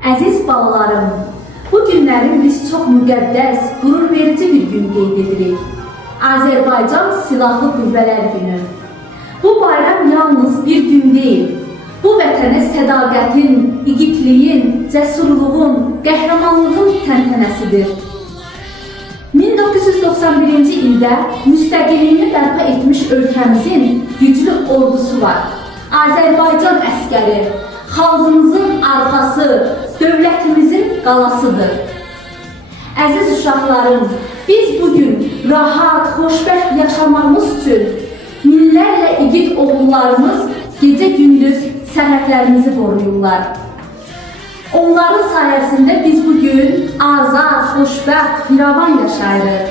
Əziz balalarım, bu günlərin biz çox müqəddəs, qürur verici bir gün qeyd edirik. Azərbaycan Silahlı Qüvvələr Günü. Bu bayram yalnız bir gün deyil, bu vətənə sədaqətin, igidliyin, cəsurluğun, qəhrəmanlığın təntənəsidir. 1991-ci ildə müstəqilliyini bərpa etmiş ölkəmizin güclü ordusu var. Azərbaycan əskəri, xalqımızın arxası, dövlətimizin qalasıdır. Əziz uşaqlarım, biz bugün rahat, xoşbəxt yaşamamız üçün minlərlə igid oğullarımız gecə-gündüz sərhədlərimizi qoruyurlar. Onların sayəsində biz bugün azad, xoşbəxt, firavan yaşayırıq.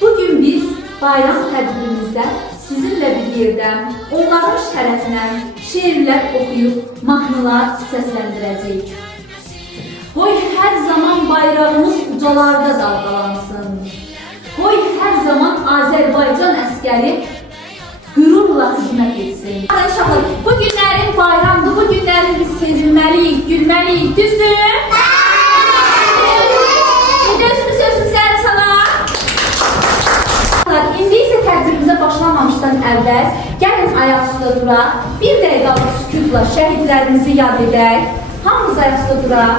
Bugün biz bayram tədbirimizdə sizinlə bir yerdən onların şərəfinə şeirlər oxuyub, mahnılar səsləndirəcəyik. Qoy hər zaman bayrağımız ucalarda dalğalansın. Qoy hər zaman Azərbaycan əskəri qürurla xidmət etsin. Uşaqlar, bu günlərin bayramdır, bu günlərin biz sevinməliyik, gülməliyik, düzdür? Gözümü sözüm səhər salam. İndi isə tədbirimizə başlamamışdan əvvəl gəlin ayaq üstə duraq, bir dəqiqəlik sükutla şəhidlərimizi yad edək. Hamımız ayaq üstə duraq.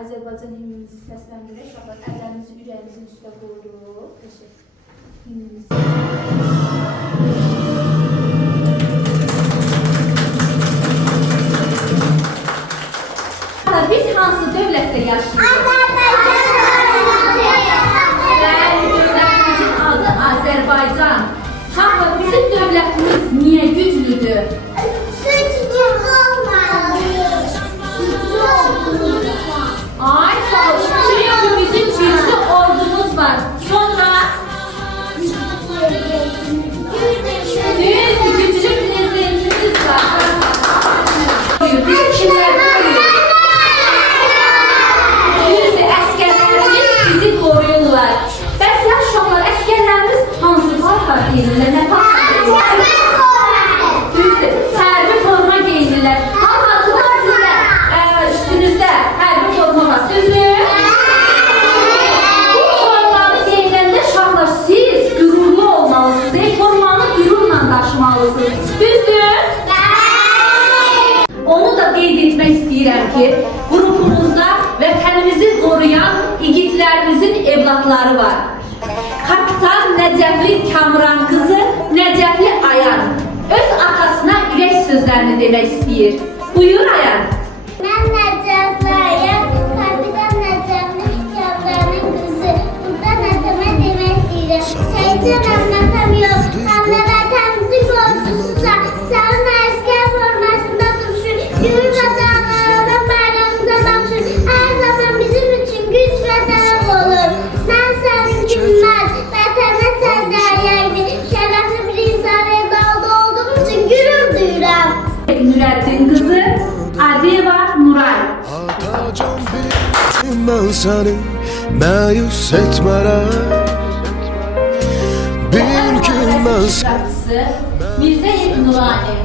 Azərbaycan himnimizi səsləndirək, uşaqlar, əllərimizi ürəyimizin üstə qoyuruq. Himnimizi. Biz hansı dövlətdə yaşayırıq? Bəli, dövlətimizin adı Azərbaycan. Uşaqlar, bizim dövlətimiz niyə güclüdür? Ay sağ ol, çünkü bizim güçlü ordumuz var. Sonra güçlü prezidentimiz var. Bizim kimler koruyor? Düzdür, əsgərlərimiz bizi koruyurlar. Bəs ya uşaqlar, əsgərlərimiz hansı parka geyinirlər, nə parka geyinirlər? Düzdür, hərbi forma geyinirlər. Hal-hazırda sizlər üstünüzdə hərbi forma var, düzdür? Bu formanı geyinəndə uşaqlar, siz qürurlu olmalısınız, formanı qürurla daşımalısınız, düzdür? Onu da qeyd etmək istəyirəm ki, qrupumuzda vətənimizi qoruyan igidlərimizin evlatları var. Kapitan Nəcəfli Kamran qızı Nəcəfli Ayan öz atasına ürək sözlərini demək istəyir. Buyur Ayan. Mən Nəcəfli Ayan, kapitan Nəcəfli Kamranın qızı. Buradan atama demək istəyirəm. Təkcə mən atam yox, anne vətənimizi qorxusuza, sarın əskər formasında duruşur, gümüş adamlardan bayrağımıza baxışır. Hər zaman bizim üçün güc və tərəf olur. Mən sənin gülməz, vətənə sərdəyəydi. Şərəfli bir insan evladı olduğum üçün gürür duyuram. Nurəddin qızı Adeva Nuray. Atacan bilirəm mən səni, məyus etmərəm. Bil ki mən səni Mirzəyev Nurani.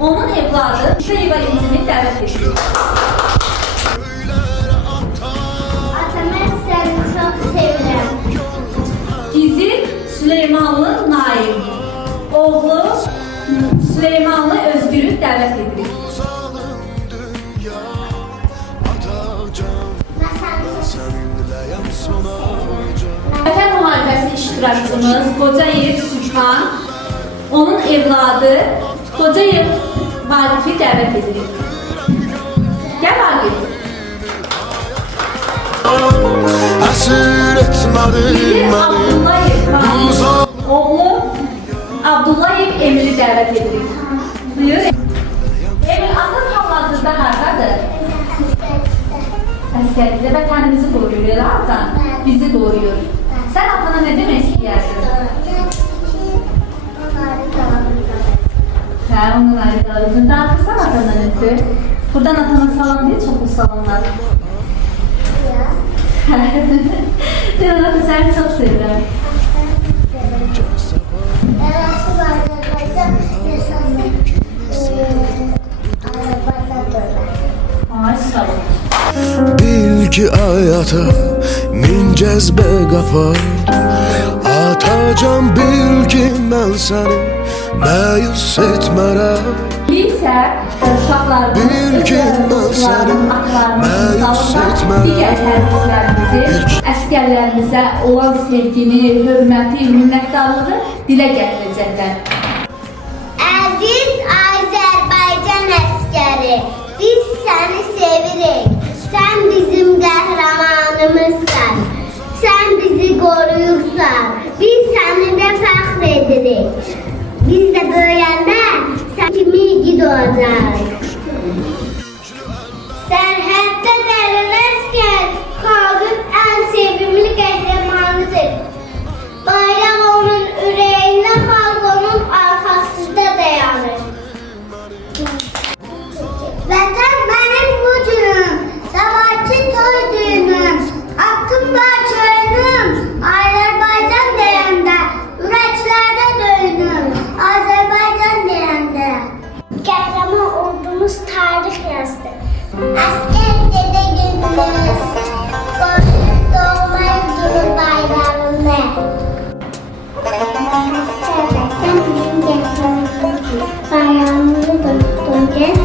Onun evladı Mirzəyeva İncini dəvət edir. Atama səni çox sevirəm. Gizir Süleymanlı Naim. Oğlu Süleymanlı Özgür'ü dəvət edir. Vətən müharibəsi iştirakçımız Qocayev Sultan, onun evladı Qocayev Vaqifi dəvət edilir. Gəl Vaqif. əsir etmədin məni. Oğlu Abdullayev Emil'i dəvət edilir. Buyur. Emil asıl hal-hazırda hardadır? Əskərlikdə vətənimizi qoruyur, elə atan bizi qoruyur. Sən atana nə demək istəyərsin? Hə, onun ayrıqlarını dağıtırsan atandan ötür. Buradan atana salam deyil, çoxlu salamlar. Leonardo səni çox sevirəm. Nasıl Azerbaycan yaşasın. Arabada dolar. Ay sağ ol. Bil ki hayata min cəzbə qapar Atacan bil ki mən səni məyus etmərəm Bilsə, uşaqlarımız, Bil ki mən səni məyus etmərəm digər hərbiçilərimizi, əskərlərimizə olan sevgini, hörməti, minnətdarlığı dilə gətirəcəklər. Əziz Azərbaycan əskəri, biz səni sevirik. Sən bizim qəhrəmanımızsan. Sən bizi qoruyursan. Biz səninlə fəxr edirik. Biz də böyüyəndə sən kimi igid olacaq. Sərhəddə gələn əskər xalqın ən sevimli qəhrəmanıdır. Bayram onun ürəyində, xalq onun arxasında dayanır. Vətən mənim bu günüm, savaşçı toy düğünüm, hakkım var çölünüm, Azərbaycan deyəndə, ürəklərdə döyünüm, Azərbaycan deyəndə. Qəhrəman ordumuz tarix yazdı. Əskər dedə günümüz, qoruyub doğmayı günü bayramını. Sen bizim qəhrəmanımızsın, bayramını da doğru gel,